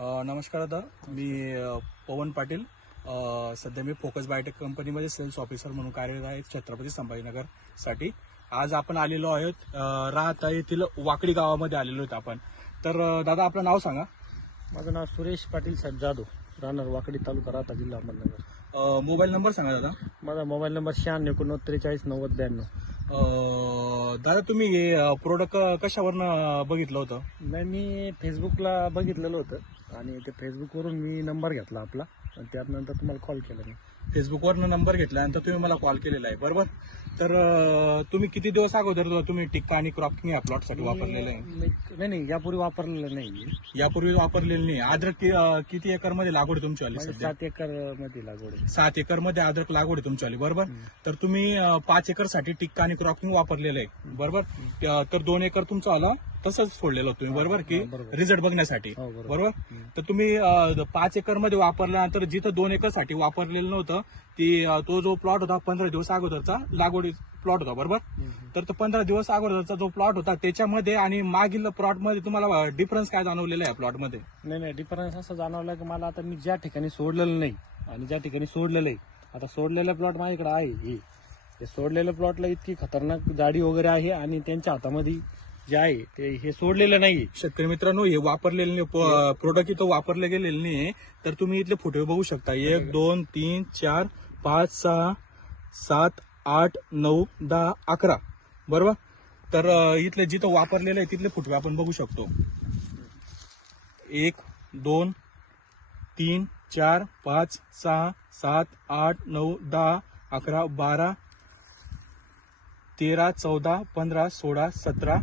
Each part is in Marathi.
नमस्कार दादा, मी पवन पाटील. सध्या मी फोकस बायोटेक कंपनीमध्ये सेल्स ऑफिसर म्हणून कार्यरत आहे छत्रपती संभाजीनगर साठी. आज आपण आलेलो आहोत राहता येथील वाकडी गावामध्ये आलेलो आहोत आपण. तर दादा आपलं नाव सांगा. माझं नाव सुरेश पाटील साहेब जाधव, राहणार वाकडी, तालुका राहता, जिल्हा अहमदनगर. मोबाईल नंबर सांगा दादा. माझा मोबाईल नंबर 96 दादा तुम्ही हे प्रोडक्ट कशावरनं बघितलं होतं? नाही, मी फेसबुकला बघितलेलं होतं आणि ते फेसबुकवरून मी नंबर घेतला आपला आणि त्यानंतर तुम्हाला कॉल केला मी. फेसबुकवरनं नंबर घेतल्यानंतर तुम्ही मला कॉल केलेला आहे, बरोबर? तर तुम्ही किती दिवस अगोदर तुम्ही टिक्का आणि क्रॉपिंग या प्लॉटसाठी वापरलेलं आहे? नाही, यापूर्वी वापरलेलं नाही मी. यापूर्वी वापरलेलं नाही. अद्रक किती एकर मध्ये लागवड आहे तुमची आली? माझी सध्या 7 एकर मध्ये लागवड आहे. 7 एकर मध्ये अद्रक लागवड आहे तुमची आली, बरोबर? तर तुम्ही 5 एकर साठी टिक्का आणि क्रॉपिंग वापरलेलं आहे, बरोबर? तर 2 एकर तुमचं आलं तसंच सोडलेलं होतं तुम्ही, बरोबर? की बरोबर. रिझल्ट बघण्यासाठी, हो, बरोबर. बरोबर? तर तुम्ही 5 एकर मध्ये वापरल्यानंतर जिथं 2 एकर साठी वापरलेलं नव्हतं तो जो प्लॉट होता 15 दिवस अगोदरचा लागवडी प्लॉट होता, बरोबर? तर तो 15 दिवस अगोदरचा जो प्लॉट होता त्याच्यामध्ये आणि मागील प्लॉट मध्ये तुम्हाला डिफरन्स काय जाणवलेला आहे प्लॉट मध्ये? नाही, डिफरन्स असं जाणवलं की मला आता मी ज्या ठिकाणी सोडलेलं नाही आणि ज्या ठिकाणी सोडलेलं आहे, आता सोडलेलं प्लॉट माझ्याकडे आहे. हे सोडलेल्या प्लॉटला इतकी खतरनाक जाडी वगैरे आहे आणि त्यांच्या हातामध्ये जे आहे ते हे सोडलेलं नाही. शेतकरी मित्रांनो, हे वापरलेले प्रोडक्ट इथं वापरले गेलेले नाही. तर तुम्ही इथले फोटो बघू शकता. 1 2 3 4 5 6 7 8 9 10 11, बरोबर? तर इथले जिथं वापरलेले आहे तिथले फोटो आपण बघू शकतो. 1 2 3 4 5 6 7 8 9 10 11 12 13 14 15 16 17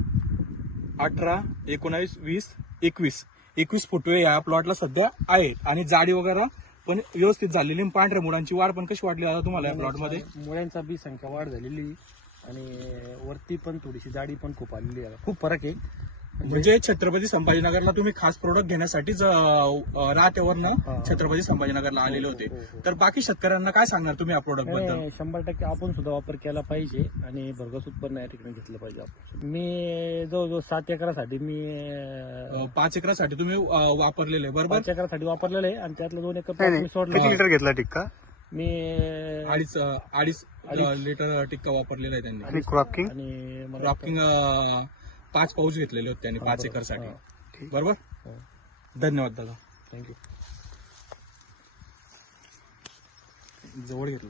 18 19 20 21 फोटो या प्लॉटला सध्या आहे. आणि जाडी वगैरे पण व्यवस्थित झालेली. पांढऱ्या मुळांची वाढ पण कशी वाटली आता तुम्हाला या प्लॉट मध्ये? मुळ्यांचा बी संख्या वाढ झालेली आणि वरती पण थोडीशी जाडी पण खूप आलेली आहे. खूप फरक आहे. म्हणजे छत्रपती संभाजीनगरला तुम्ही खास प्रोडक्ट घेण्यासाठीच राहत्यावरनं छत्रपती संभाजीनगरला आलेले होते. तर बाकी शेतकऱ्यांना काय सांगणार तुम्ही या प्रोडक्ट बद्दल? 100% आपण सुद्धा वापर केला पाहिजे आणि भरघोस उत्पन्न या ठिकाणी घेतलं पाहिजे आपण. मी जवळजवळ 7 एकरासाठी मी 5 एकरासाठी तुम्ही वापरलेले, बरोबर? 5 एकरासाठी वापरलेलं आहे आणि त्यातलं 2 एकर मी सोडलं. किती लिटर घेतला टिक्का मी अडीच लिटर टिक्का वापरलेला आहे त्यांनी. आणि क्रॉपिंग आणि मला क्रॉपिंग 5 पाऊच घेतलेले होते त्यांनी 5 एकर साठी, हा. बरोबर? धन्यवाद दादा. थँक्यू. जवळ घेतलं.